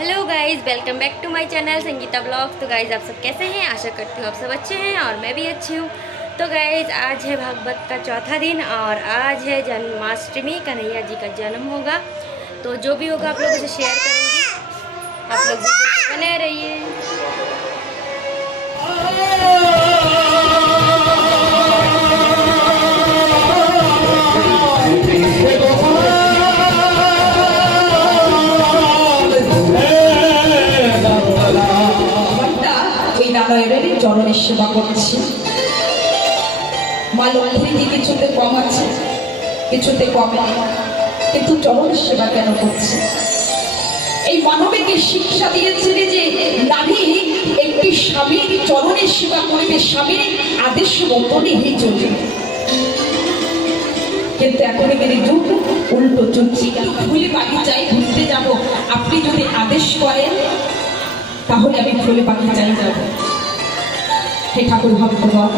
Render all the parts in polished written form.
Hello guys, welcome back to my channel Sangeeta blogs. तो guys आप सब कैसे हैं? आशा करती हूँ आप सब अच्छे हैं और मैं भी अच्छी हूँ। तो गाइज़ आज है भागवत का चौथा दिन और आज है जन्माष्टमी, कन्हैया जी का जन्म होगा। तो जो भी होगा आप लोगों से शेयर करूँगी, आप लोग वीडियो बने रहिए। চরণের সেবা করছি। মা লক্ষ্মী কিছুতে কম আছে, কিছুতে কম, কিন্তু চরণের সেবা কেন করছে? এই মানবীকে শিক্ষা দিয়েছে যে নারী একটি স্বামীর চরণের সেবা করবে, স্বামীর আদেশ মতনই চলবে। কিন্তু এখনকার যুগ উল্টো চলছে। ফুলে বাগিচায় ঘুরতে যাব, আপনি যদি আদেশ করেন তাহলে আমি ফুলে বাগিচায় যাব। হে ঠাকুর ভক্তগণ,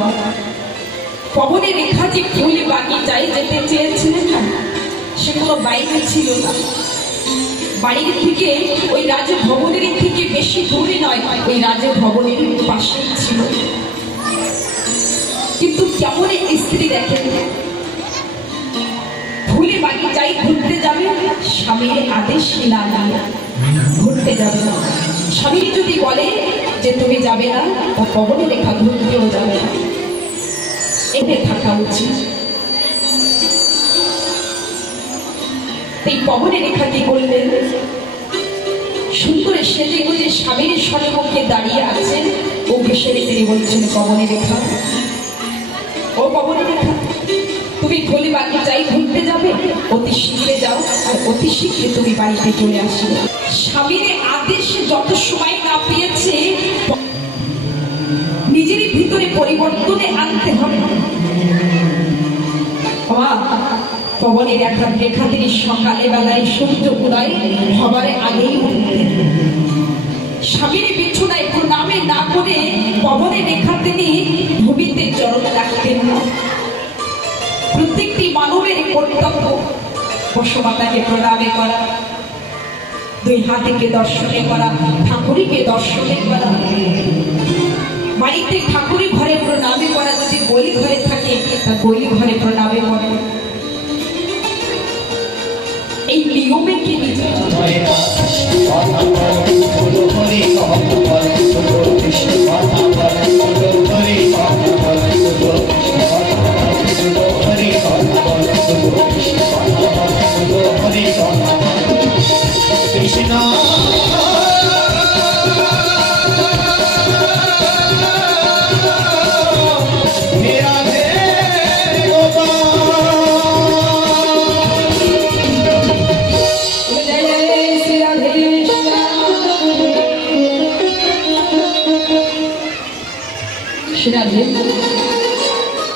পবনে রেখা যে ফুলে বাগিচায় যেতে চেয়েছিলেন না, সেগুলো বাইরে ছিল না, বাড়ির থেকে ওই রাজভবনের থেকে বেশি দূরে নয়, ওই রাজভবনের পাশে ছিল। কিন্তু কেমন স্ত্রী দেখেন, ফুলে বাগিচায় ঘুরতে যাবে, স্বামীর আদেশ না নিয়ে ঘুরতে যাবে না। স্বামী যদি বলে যে তুমি যাবে না, তা পবনে রেখা ঘুরতেও যাবে না, এতে থাকা উচিত। এই পবনে রেখা কি করলেন? সুন্দর সেজে গুজে স্বামীর সম্মুখে দাঁড়িয়ে আছেন, ও ঘেসে তিনি বলছেন, পবনে রেখা, ও পবনে রেখা, তুমি ফুলে বাগিচায় ঘুরতে যাবে, অতি শীঘ্রে যাও আর অতি শীঘ্রে তুমি বাড়িতে চলে আসবে। স্বামীর আদেশ যত সময় না পেয়েছে, নিজের ভিতরে পরিবর্তনে আনতে হবে। পবনের রেখা তিনি সকালে বেলায় সূর্য উদয় হবার আগেই স্বামীর বিছুনায় প্রণামে না করে পবনের রেখা তিনি ভূমিতে চরণ রাখতেন না। প্রত্যেকটি মানবের কর্তব্য বসমাতাকে প্রণামে করা, দুই হাতিকে দর্শনে করা, ঠাকুরকে দর্শনে করা, বাড়িতে ঠাকুরের ঘরে প্রণামে করা, যদি বলি ঘরে থাকে তা বলি ঘরে প্রণামে করে। এই নিয়মে কি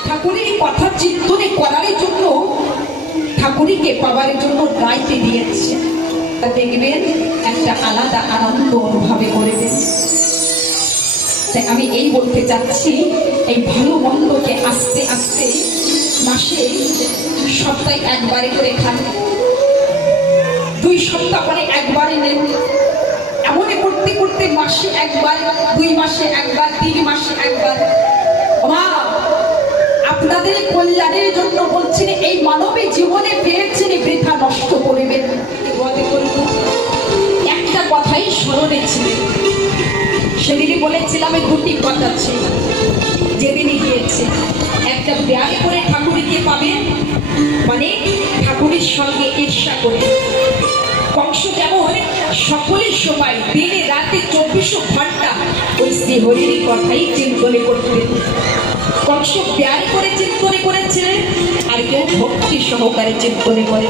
ঠাকুরের কথা চিন্তনে করার জন্য, ঠাকুরকে পাওয়ার জন্য গাইতে দিয়েছে, দেখবেন একটা আলাদা আনন্দ অনুভব করবেন। তাই আমি এই বলতে চাচ্ছি, এই ভালো মন্দকে আস্তে আস্তে মাসে সপ্তাহে একবারে করে খান, 2 সপ্তাহ পরে একবারে নেন, এমন করতে করতে মাসে একবার, 2 মাসে একবার, 3 মাসে একবার। আপনাদের কল্যাণের জন্য বলছেন, এই মানবী জীবনে পেয়েছেন, বৃথা নষ্ট করবেন। একটা কথাই স্মরণে ছিল, সেদিনই বলেছিলাম, 2টি কথা ছিল যেদিনই গিয়েছে। একটা ব্যাগ করে ঠাকুরকে পাবেন, মানে ঠাকুরের সঙ্গে ঈর্ষা করে। কংস যেমন সকলের সময় দিনে রাতে 24 ঘন্টা ওই শ্রীহরির কথাই চিন্তনে করতেন। কংস প্যার করে চিন্তনে করেছিলেন, আর কেউ ভক্তি সহকারে চিন্তনে করে।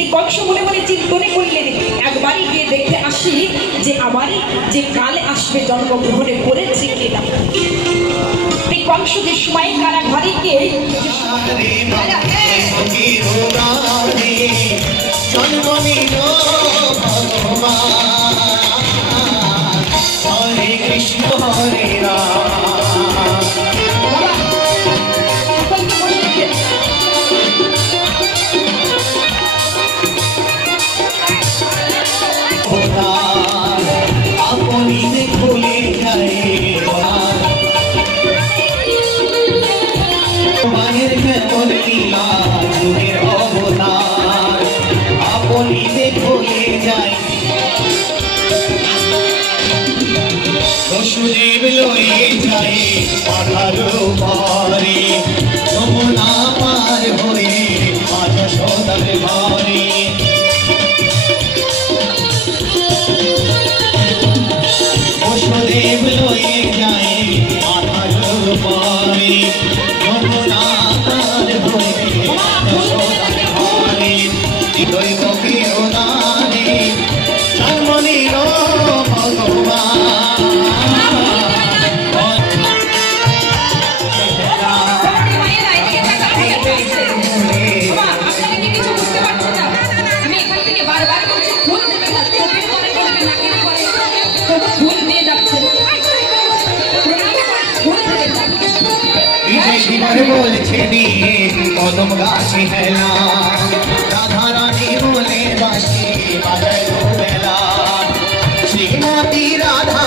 এই কংস মনে মনে চিন্তনে করলেন, একবারই গিয়ে দেখে আসি যে আমারই যে কালে আসবে জন্মগ্রহণে করেছে কিনা। এই কংস যে সময় কারাঘরে গিয়ে হরে কৃষ্ণ হরে রাম যায় বসুদেব লয়ে যায় পাহাড় পারে যমুনা পার হয়ে আজ সদার ঘরে বসুদেব লয়ে যায় পাহাড় পারে যমুনা পার হয়ে আজ সদার ঘরে দৈব কি ওদানে জন্মনির ভগবান বলছে নিয়ে কদম গাছে হেলা রাধা রানী বলে বাসি বাজায় বেলা শ্রীমতী রাধা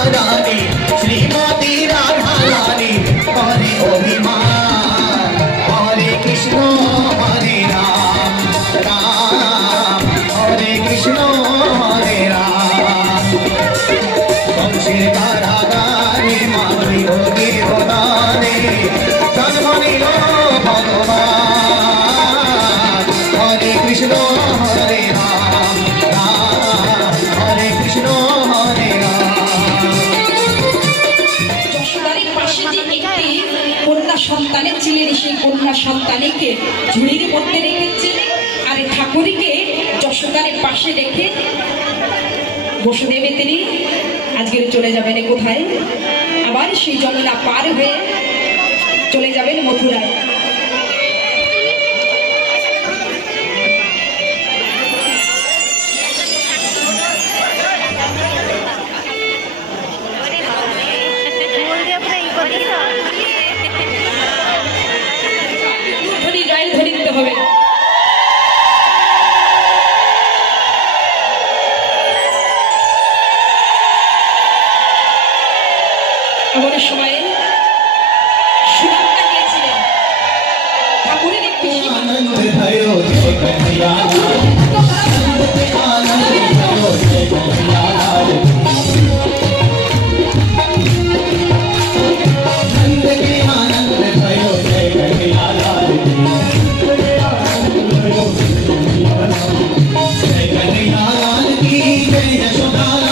রানী হরে অভিমান হরে কৃষ্ণ হরে রাম রাম হরে কৃষ্ণ হরে রাম বংশের কারাগারে মাতৃ ভোগে প্রদানে জন্মনিল ভগবান হরে কৃষ্ণ হরে রাম রাম হরে কৃষ্ণ হরে রাম যশোদারের পাশে যে একটি কন্যা সন্তানের ছিলেন সেই কন্যা সন্তানকে ঝুড়ির মধ্যে রেখেছেন আর ঠাকুরকে যশোদারের পাশে রেখে বসুদেব তিনি আজকে চলে যাবেন কোথায় আবার সেই যমুনা পার হয়ে চলে যাবেন মথুরায় গায়ে ধরে দিতে হবে এমন সময়ে সুনন্দা গিয়েছিলেন ঠাকুরের একটি आनंद भयो जय कन्हैया आनंद भयो जय कन्हैया नंद के आनंद भयो जय कन्हैया जय कन्हैया की जय यशोदा